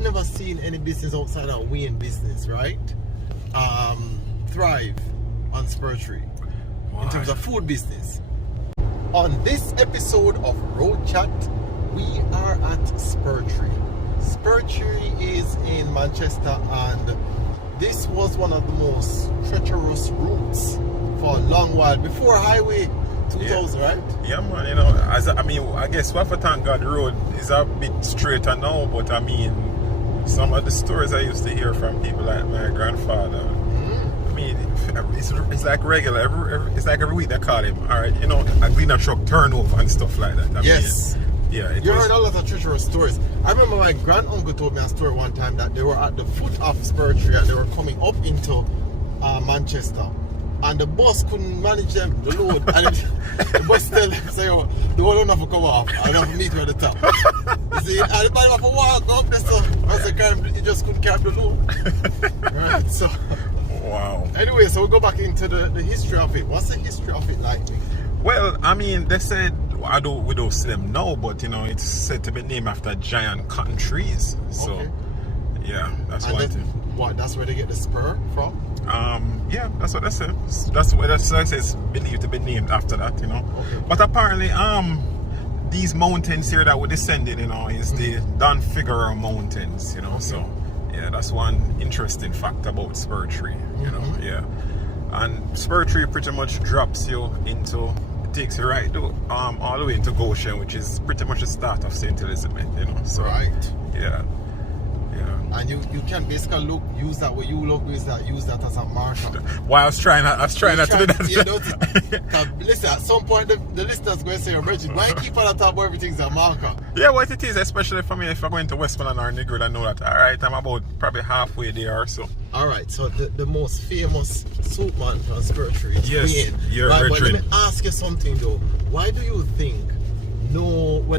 I've never seen any business outside of Wayne business, right? Thrive on Spur Tree in terms of food business. On this episode of Road Chat, we are at Spur Tree. Spur Tree is in Manchester, and this was one of the most treacherous routes for a long while before Highway 2000, right? Yeah, man. You know, I guess we have to thank God the road is a bit straighter now, but I mean, some of the stories I used to hear from people like my grandfather. I mean, it's like regular. It's like every week they call him. All right, you know, a cleaner truck turnover and stuff like that. I mean, yeah. You heard a lot of treacherous stories. I remember my granduncle told me a story one time that they were at the foot of Spur Tree and they were coming up into Manchester, and the bus couldn't manage them, the load, and the bus tell them, say, oh, the whole enough to come off, and enough to meet you at the top. You see, and the body have to walk up there, so he just couldn't carry the load. Right, so. Wow. Anyway, so we'll go back into the history of it. What's the history of it like? Well, I mean, they said, we don't see them now, but you know, it's said to be named after giant cotton trees. So, okay. Yeah, that's one thing. What? That's where they get the spur from? Yeah, that's what they say. That's what it's believed to be named after that, you know. Okay. But apparently, these mountains here that we're descending, you know, is the Don Figueroa Mountains, you know. Okay. So, yeah, that's one interesting fact about Spur Tree, you know. Yeah, and Spur Tree pretty much drops you into. Takes you right all the way into Goshen, which is pretty much the start of St. Elizabeth, you know. So yeah. And you can basically use that what you love use that as a marker. Well, I was trying not to do that. You know, listen, at some point the listeners going to say, Reggie, why keep on the top of everything's a marker? Yeah, what it is, especially for me, if I'm going to Westmoreland or Negril, I know that, all right, I'm about probably halfway there or so. All right, so the most famous soup man from Spur Tree is Wayne. You're right, but let me ask you something though. Why do you think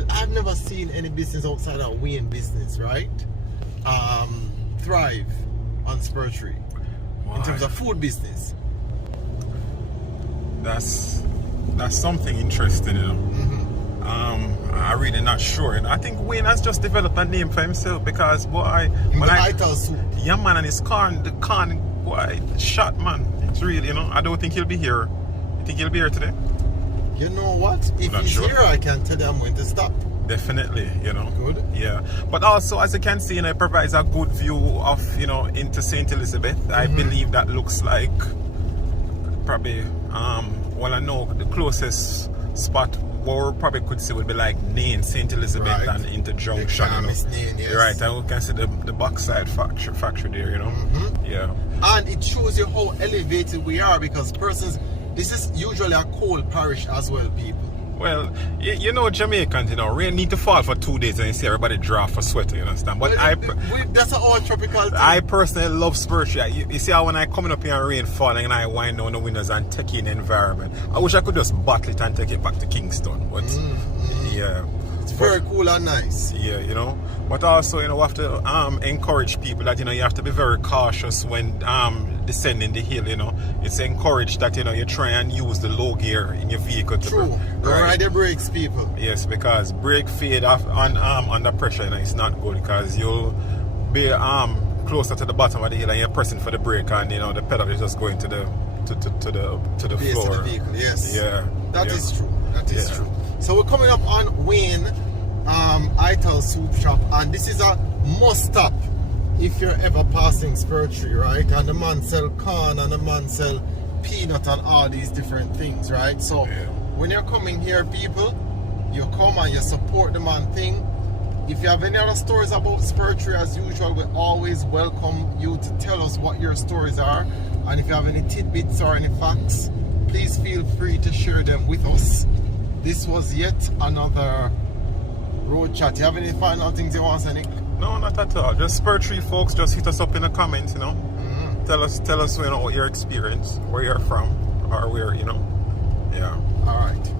I've never seen any business outside of Wayne business, right? Thrive on Spur Tree in terms of food business. That's something interesting, you know. I'm really not sure. And I think Wayne has just developed a name for himself because soup. Yeah, man, and his corn, boy, shot, man. It's really, you know. I don't think he'll be here. You think he'll be here today? You know what? If he's here, I can tell you I'm going to stop. Definitely, you know. Good. Yeah. But also, as you can see, you know, it provides a good view of, you know, into St. Elizabeth. I believe that looks like probably, well, I know the closest spot where we probably could see would be like Nain, St. Elizabeth, and into Junction. Nain, yes. Right, and we can see the backside factory there, you know. Yeah. And it shows you how elevated we are because this is usually a cold parish as well, people. Well, you know, Jamaicans, you know, rain need to fall for 2 days and you see everybody draw for sweater, you understand? But that's all tropical thing. I personally love Spur Tree. You see how when I coming up here and rain falling and I wind down the windows and take in the environment, I wish I could just bottle it and take it back to Kingston. But yeah. It's very cool and nice. Yeah, you know. But also, you know, we have to encourage people that, you know, you have to be very cautious when descending the hill, you know. It's encouraged that, you know, you try and use the low gear in your vehicle. True. Don't ride the brakes, people. Yes, because brake fade off under pressure, you know, it's not good because you'll be closer to the bottom of the hill and you're pressing for the brake and, you know, the pedal is just going to the base floor. Of the vehicle, yes. Yeah. That is true. That is true. So we're coming up on Wayne Ital Soup Shop, and this is a must stop if you're ever passing Spur Tree, right? And the man sell corn and the man sell peanut and all these different things, right? So when you're coming here, people, you come and you support the man thing. If you have any other stories about Spur Tree, as usual, we always welcome you to tell us what your stories are. And if you have any tidbits or any facts, please feel free to share them with us. This was yet another road chat. You have any final things you want to say, Nick? No, not at all. Just Spur Tree folks, just hit us up in the comments, you know. Tell us, you know, what your experience, where you're from, or where, you know. Yeah. All right.